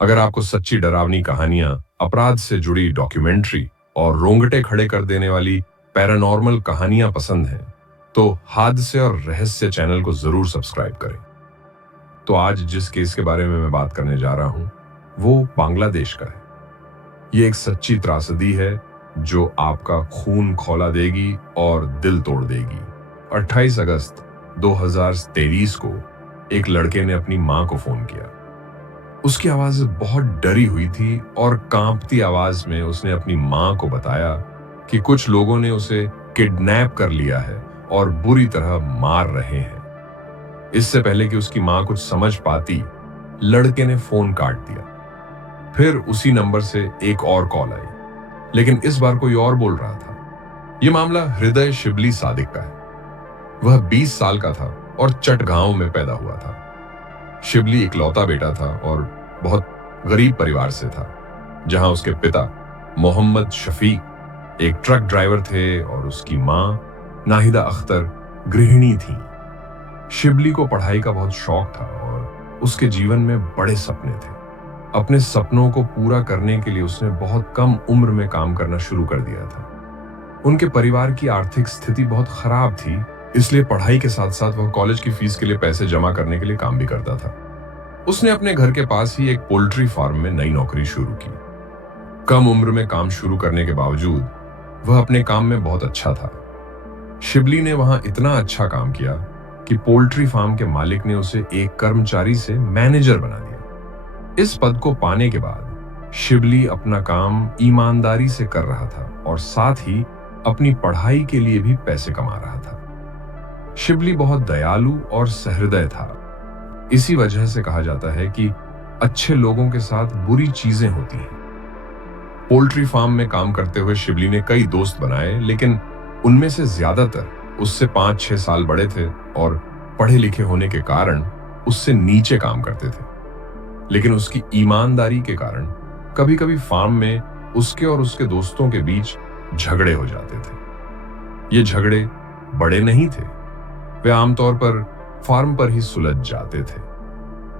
अगर आपको सच्ची डरावनी कहानियां, अपराध से जुड़ी डॉक्यूमेंट्री और रोंगटे खड़े कर देने वाली पैरानॉर्मल कहानियां पसंद हैं, तो हादसे और रहस्य चैनल को जरूर सब्सक्राइब करें। तो आज जिस केस के बारे में मैं बात करने जा रहा हूं, वो बांग्लादेश का है। ये एक सच्ची त्रासदी है जो आपका खून खौला देगी और दिल तोड़ देगी। 28 अगस्त 2023 को एक लड़के ने अपनी मां को फोन किया। उसकी आवाज बहुत डरी हुई थी और कांपती आवाज में उसने अपनी मां को बताया कि कुछ लोगों ने उसे किडनैप कर लिया है और बुरी तरह मार रहे हैं। इससे पहले कि उसकी मां कुछ समझ पाती, लड़के ने फोन काट दिया। फिर उसी नंबर से एक और कॉल आई, लेकिन इस बार कोई और बोल रहा था। यह मामला हृदय शिबली सादिक का है। वह 20 साल का था और चटगांव में पैदा हुआ था। शिबली इकलौता बेटा था और बहुत गरीब परिवार से था, जहां उसके पिता मोहम्मद शफीक एक ट्रक ड्राइवर थे और उसकी मां नाहिदा अख्तर गृहिणी थी। शिबली को पढ़ाई का बहुत शौक था और उसके जीवन में बड़े सपने थे। अपने सपनों को पूरा करने के लिए उसने बहुत कम उम्र में काम करना शुरू कर दिया था। उनके परिवार की आर्थिक स्थिति बहुत खराब थी, इसलिए पढ़ाई के साथ साथ वह कॉलेज की फीस के लिए पैसे जमा करने के लिए काम भी करता था। उसने अपने घर के पास ही एक पोल्ट्री फार्म में नई नौकरी शुरू की। कम उम्र में काम शुरू करने के बावजूद वह अपने काम में बहुत अच्छा था। शिबली ने वहां इतना अच्छा काम किया कि पोल्ट्री फार्म के मालिक ने उसे एक कर्मचारी से मैनेजर बना दिया। इस पद को पाने के बाद शिबली अपना काम ईमानदारी से कर रहा था और साथ ही अपनी पढ़ाई के लिए भी पैसे कमा रहा था। शिबली बहुत दयालु और सहृदय था। इसी वजह से कहा जाता है कि अच्छे लोगों के साथ बुरी चीजें होती हैं। पोल्ट्री फार्म में काम करते हुए शिबली ने कई दोस्त बनाए, लेकिन उनमें से ज्यादातर उससे 5-6 साल बड़े थे और पढ़े लिखे होने के कारण उससे नीचे काम करते थे। लेकिन उसकी ईमानदारी के कारण कभी कभी फार्म में उसके और उसके दोस्तों के बीच झगड़े हो जाते थे। ये झगड़े बड़े नहीं थे, वे आमतौर पर फार्म पर ही सुलझ जाते थे।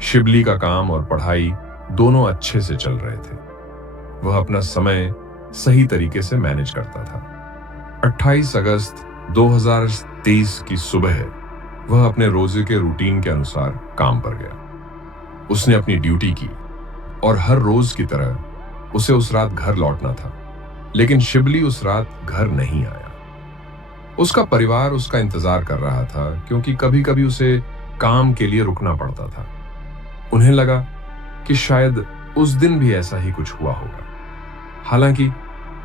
शिबली का काम और पढ़ाई दोनों अच्छे से चल रहे थे। वह अपना समय सही तरीके से मैनेज करता था। 28 अगस्त 2023 की सुबह वह अपने रोजे के रूटीन के अनुसार काम पर गया। उसने अपनी ड्यूटी की और हर रोज की तरह उसे उस रात घर लौटना था, लेकिन शिबली उस रात घर नहीं आया। उसका परिवार उसका इंतजार कर रहा था, क्योंकि कभी कभी उसे काम के लिए रुकना पड़ता था। उन्हें लगा कि शायद उस दिन भी ऐसा ही कुछ हुआ होगा। हालांकि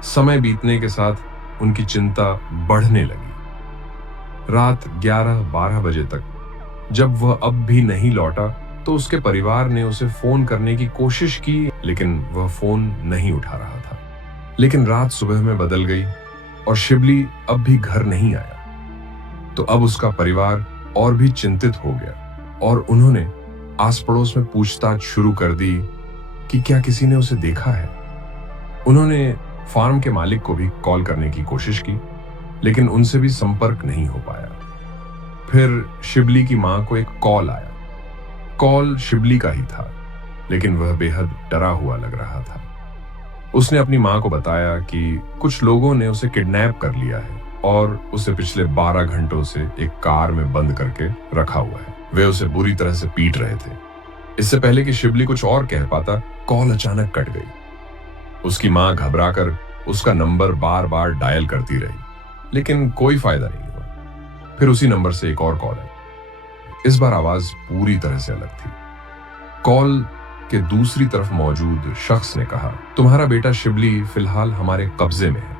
समय बीतने के साथ उनकी चिंता बढ़ने लगी। रात 11-12 बजे तक जब वह अब भी नहीं लौटा, तो उसके परिवार ने उसे फोन करने की कोशिश की, लेकिन वह फोन नहीं उठा रहा था। लेकिन रात सुबह में बदल गई और शिबली अब भी घर नहीं आया। तो अब उसका परिवार और भी चिंतित हो गया और उन्होंने आस पड़ोस में पूछताछ शुरू कर दी कि क्या किसी ने उसे देखा है। उन्होंने फार्म के मालिक को भी कॉल करने की कोशिश की, लेकिन उनसे भी संपर्क नहीं हो पाया। फिर शिबली की मां को एक कॉल आया। कॉल शिबली का ही था, लेकिन वह बेहद डरा हुआ लग रहा था। उसने अपनी मां को बताया कि कुछ लोगों ने उसे किडनैप कर लिया है और उसे पिछले 12 घंटों से एक कार में बंद करके रखा हुआ है। वे उसे बुरी तरह से पीट रहे थे। इससे पहले कि शिबली कुछ और कह पाता, कॉल अचानक कट गई। उसकी मां घबराकर उसका नंबर बार बार डायल करती रही, लेकिन कोई फायदा नहीं हुआ। फिर उसी नंबर से एक और कॉल आई। इस बार आवाज पूरी तरह से अलग थी। कॉल के दूसरी तरफ मौजूद शख्स ने कहा, तुम्हारा बेटा शिबली फिलहाल हमारे कब्जे में है।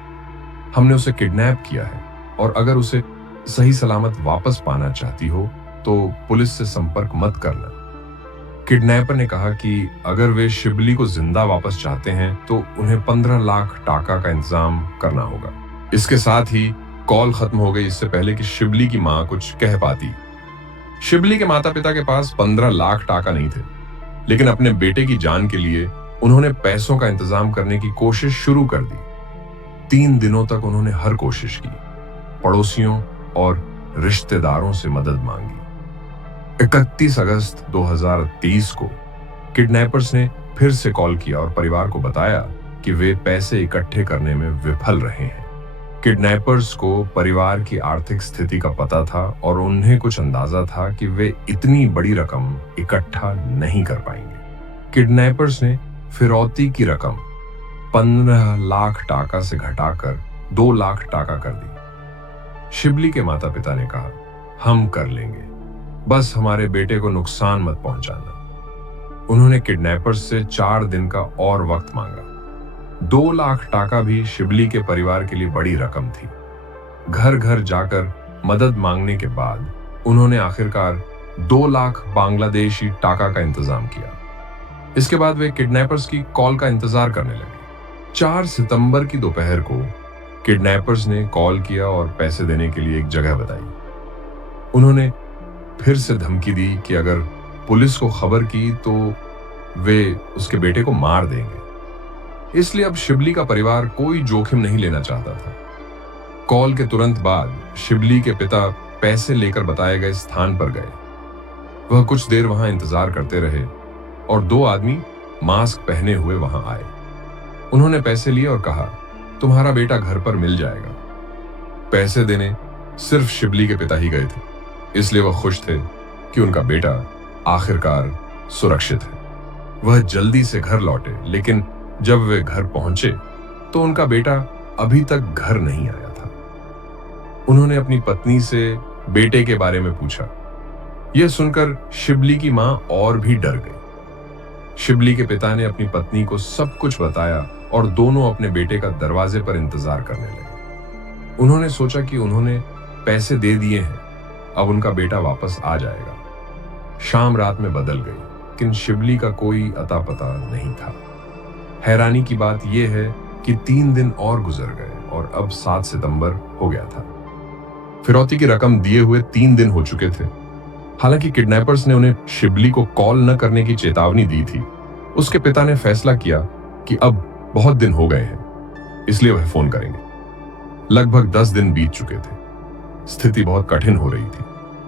हमने उसे किडनैप किया है और अगर उसे सही सलामत वापस पाना चाहती हो तो पुलिस से संपर्क मत करना। किडनैपर ने कहा कि अगर वे शिबली को जिंदा वापस चाहते हैं तो उन्हें 15 लाख टाका का इंतजाम करना होगा। इसके साथ ही कॉल खत्म हो गई, इससे पहले कि शिबली की मां कुछ कह पाती। शिबली के माता पिता के पास 15 लाख टाका नहीं थे, लेकिन अपने बेटे की जान के लिए उन्होंने पैसों का इंतजाम करने की कोशिश शुरू कर दी। 3 दिनों तक उन्होंने हर कोशिश की, पड़ोसियों और रिश्तेदारों से मदद मांगी। 31 अगस्त 2023 को किडनैपर्स ने फिर से कॉल किया और परिवार को बताया कि वे पैसे इकट्ठे करने में विफल रहे हैं। किडनैपर्स को परिवार की आर्थिक स्थिति का पता था और उन्हें कुछ अंदाजा था कि वे इतनी बड़ी रकम इकट्ठा नहीं कर पाएंगे। किडनैपर्स ने फिरौती की रकम 15 लाख टाका से घटाकर 2 लाख टाका कर दी। शिबली के माता पिता ने कहा, हम कर लेंगे, बस हमारे बेटे को नुकसान मत पहुंचाना। उन्होंने किडनैपर्स से 4 दिन का और वक्त मांगा। 2 लाख टाका भी शिबली के परिवार के लिए बड़ी रकम थी। घर घर जाकर मदद मांगने के बाद उन्होंने आखिरकार 2 लाख बांग्लादेशी टाका का इंतजाम किया। इसके बाद वे किडनैपर्स की कॉल का इंतजार करने लगे। 4 सितंबर की दोपहर को किडनैपर्स ने कॉल किया और पैसे देने के लिए एक जगह बताई। उन्होंने फिर से धमकी दी कि अगर पुलिस को खबर की तो वे उसके बेटे को मार देंगे। इसलिए अब शिबली का परिवार कोई जोखिम नहीं लेना चाहता था। कॉल के तुरंत बाद शिबली के पिता पैसे लेकर बताए गए स्थान पर गए। वह कुछ देर वहां इंतजार करते रहे और 2 आदमी मास्क पहने हुए वहां आए। उन्होंने पैसे लिए और कहा, तुम्हारा बेटा घर पर मिल जाएगा। पैसे देने सिर्फ शिबली के पिता ही गए थे, इसलिए वह खुश थे कि उनका बेटा आखिरकार सुरक्षित है। वह जल्दी से घर लौटे, लेकिन जब वे घर पहुंचे तो उनका बेटा अभी तक घर नहीं आया था। उन्होंने अपनी पत्नी से बेटे के बारे में पूछा। यह सुनकर शिबली की मां और भी डर गई। शिबली के पिता ने अपनी पत्नी को सब कुछ बताया और दोनों अपने बेटे का दरवाजे पर इंतजार करने लगे। उन्होंने सोचा कि उन्होंने पैसे दे दिए हैं, अब उनका बेटा वापस आ जाएगा। शाम रात में बदल गई, लेकिन शिबली का कोई अता पता नहीं था। हैरानी की बात यह है कि 3 दिन और गुजर गए और अब 7 सितंबर हो गया था। फिरौती की रकम दिए हुए 3 दिन हो चुके थे। हालांकि किडनैपर्स ने उन्हें शिबली को कॉल न करने की चेतावनी दी थी, उसके पिता ने फैसला किया कि अब बहुत दिन हो गए हैं, इसलिए वह फोन करेंगे। लगभग 10 दिन बीत चुके थे। स्थिति बहुत कठिन हो रही थी।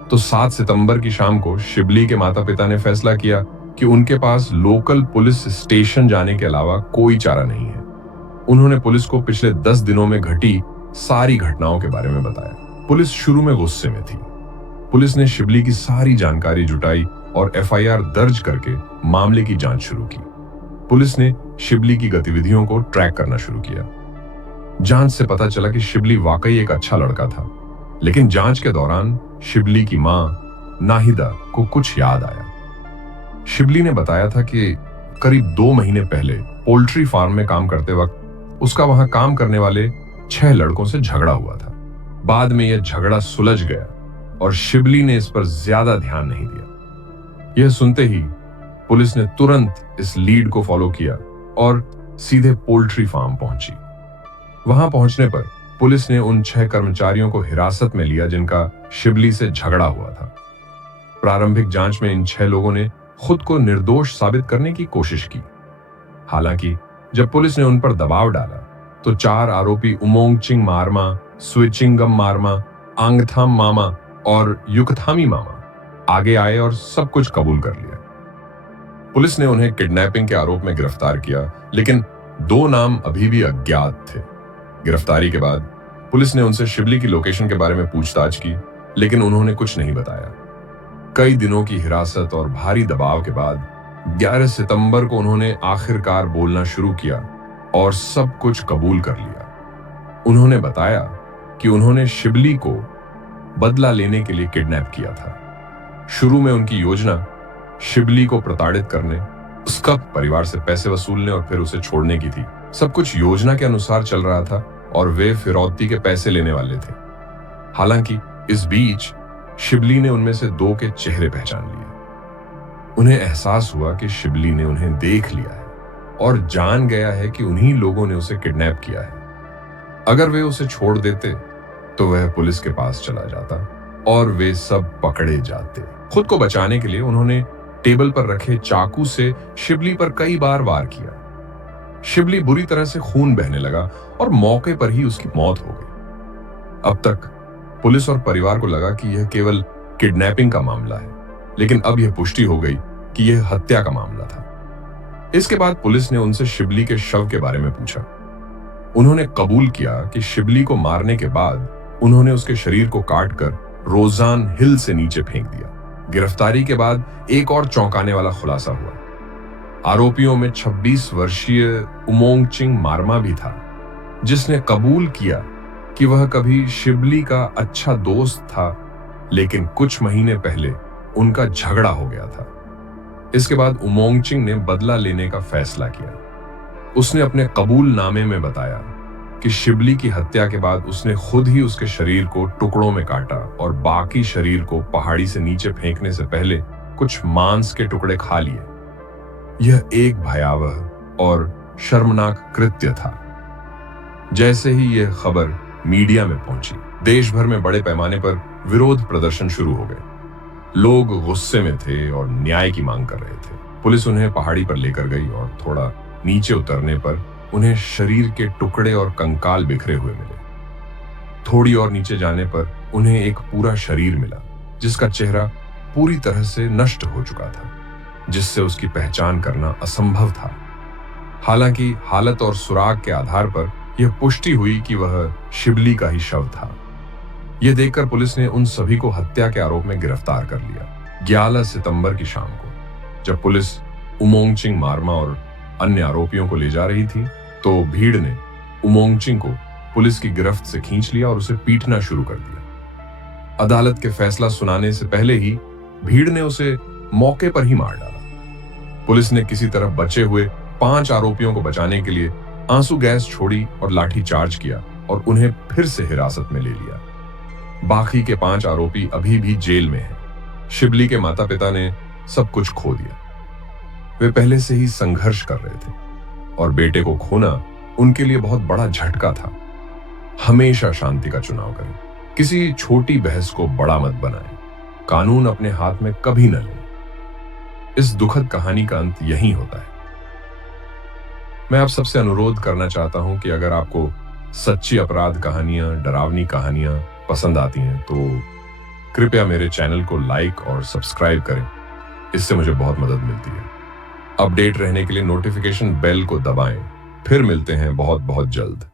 तो 7 सितंबर की शाम को शिबली के माता पिता ने फैसला किया कि उनके पास लोकल पुलिस स्टेशन जाने के अलावा कोई चारा नहीं है। उन्होंने पुलिस को पिछले 10 दिनों में घटी सारी घटनाओं के बारे में बताया। पुलिस शुरू में गुस्से में थी। पुलिस ने शिबली की सारी जानकारी जुटाई और एफआईआर दर्ज करके मामले की जांच शुरू की। पुलिस ने शिबली की गतिविधियों को ट्रैक करना शुरू किया। जांच से पता चला कि शिबली वाकई एक अच्छा लड़का था, लेकिन जांच के दौरान शिबली की मां नाहिदा को कुछ याद आया। शिबली ने बताया था कि करीब 2 महीने पहले पोल्ट्री फार्म में काम करते वक्त उसका वहां काम करने वाले 6 लड़कों से झगड़ा हुआ था। बाद में यह झगड़ा सुलझ गया और शिबली ने इस पर ज्यादा ध्यान नहीं दिया। यह सुनते ही पुलिस ने तुरंत इस लीड को फॉलो किया और सीधे पोल्ट्री फार्म पहुंची। वहां पहुंचने पर पुलिस ने उन 6 कर्मचारियों को हिरासत में लिया जिनका शिबली से झगड़ा हुआ था। प्रारंभिक जांच में इन 6 लोगों ने खुद को निर्दोष साबित करने की कोशिश की। हालांकि जब पुलिस ने उन पर दबाव डाला तो 4 आरोपी उमोंगचिंग मारमा, स्विचिंगम मारमा, आंगथाम मामा और युकथामी मामा आगे आए और सब कुछ कबूल कर लिया। पुलिस ने उन्हें किडनैपिंग के आरोप में गिरफ्तार किया, लेकिन 2 नाम अभी भी अज्ञात थे। गिरफ्तारी के बाद पुलिस ने उनसे शिबली की लोकेशन के बारे में पूछताछ की, लेकिन उन्होंने कुछ नहीं बताया। कई दिनों की हिरासत और भारी दबाव के बाद 11 सितंबर को उन्होंने आखिरकार बोलना शुरू किया और सब कुछ कबूल कर लिया। उन्होंने बताया कि उन्होंने शिबली को बदला लेने के लिए किडनैप किया था। शुरू में उनकी योजना शिबली को प्रताड़ित करने, उसका परिवार से पैसे वसूलने और फिर उसे छोड़ने की थी। सब कुछ योजना के अनुसार चल रहा था और वे फिरौती के पैसे लेने वाले थे। हालांकि इस बीच शिबली ने उनमें से 2 के चेहरे पहचान लिए। उन्हें एहसास हुआ कि शिबली ने उन्हें देख लिया है और जान गया है कि उन्हीं लोगों ने उसे किडनैप किया है। अगर वे उसे छोड़ देते तो वह पुलिस के पास चला जाता और वे सब पकड़े जाते। खुद को बचाने के लिए उन्होंने टेबल पर रखे चाकू से शिबली पर कई बार वार किया। शिबली बुरी तरह से खून बहने लगा और मौके पर ही उसकी मौत हो गई। अब तक पुलिस और परिवार को लगा कि यह केवल किडनैपिंग का मामला है, लेकिन अब यह पुष्टि हो गई कि यह हत्या का मामला था। इसके बाद पुलिस ने उनसे शिबली के शव के बारे में पूछा। उन्होंने कबूल किया कि शिबली को मारने के बाद उन्होंने उसके शरीर को काटकर रोजान हिल से नीचे फेंक दिया। गिरफ्तारी के बाद एक और चौंकाने वाला खुलासा हुआ। आरोपियों में 26 वर्षीय उमोंग-चिंग मारमा भी था, जिसने कबूल किया कि वह कभी शिबली का अच्छा दोस्त था, लेकिन कुछ महीने पहले उनका झगड़ा हो गया था। इसके बाद उमोंग-चिंग ने बदला लेने का फैसला किया। उसने अपने कबूलनामे में बताया कि शिबली की हत्या के बाद उसने खुद ही उसके शरीर को टुकड़ों में काटा और बाकी शरीर को पहाड़ी से नीचे फेंकने से पहले कुछ मांस के टुकड़े खा लिए। यह एक भयावह और शर्मनाक कृत्य था। जैसे ही यह खबर मीडिया में पहुंची, देश भर में बड़े पैमाने पर विरोध प्रदर्शन शुरू हो गए। लोग गुस्से में थे और न्याय की मांग कर रहे थे। पुलिस उन्हें पहाड़ी पर लेकर गई और थोड़ा नीचे उतरने पर उन्हें शरीर के टुकड़े और कंकाल बिखरे हुए मिले। थोड़ी और नीचे जाने पर उन्हें एक पूरा शरीर मिला, जिसका चेहरा पूरी तरह से नष्ट हो चुका था, जिससे उसकी पहचान करना असंभव था। हालांकि हालत और सुराग के आधार पर यह पुष्टि हुई कि वह शिबली का ही शव था। यह देखकर पुलिस ने उन सभी को हत्या के आरोप में गिरफ्तार कर लिया। 11 सितंबर की शाम को जब पुलिस उमोंग-चिंग मारमा और अन्य आरोपियों को ले जा रही थी, तो भीड़ ने उमोंग-चिंग को पुलिस की गिरफ्त से खींच लिया और उसे पीटना शुरू कर दिया। अदालत के फैसला सुनाने से पहले ही भीड़ ने उसे मौके पर ही मार डाला। पुलिस ने किसी तरह बचे हुए 5 आरोपियों को बचाने के लिए आंसू गैस छोड़ी और लाठी चार्ज किया और उन्हें फिर से हिरासत में ले लिया। बाकी के 5 आरोपी अभी भी जेल में हैं। शिबली के माता पिता ने सब कुछ खो दिया। वे पहले से ही संघर्ष कर रहे थे और बेटे को खोना उनके लिए बहुत बड़ा झटका था। हमेशा शांति का चुनाव करें। किसी छोटी बहस को बड़ा मत बनाएं। कानून अपने हाथ में कभी न लें। इस दुखद कहानी का अंत यहीं होता है। मैं आप सबसे अनुरोध करना चाहता हूं कि अगर आपको सच्ची अपराध कहानियां, डरावनी कहानियां पसंद आती हैं तो कृपया मेरे चैनल को लाइक और सब्सक्राइब करें। इससे मुझे बहुत मदद मिलती है। अपडेट रहने के लिए नोटिफिकेशन बेल को दबाएं। फिर मिलते हैं बहुत बहुत जल्द।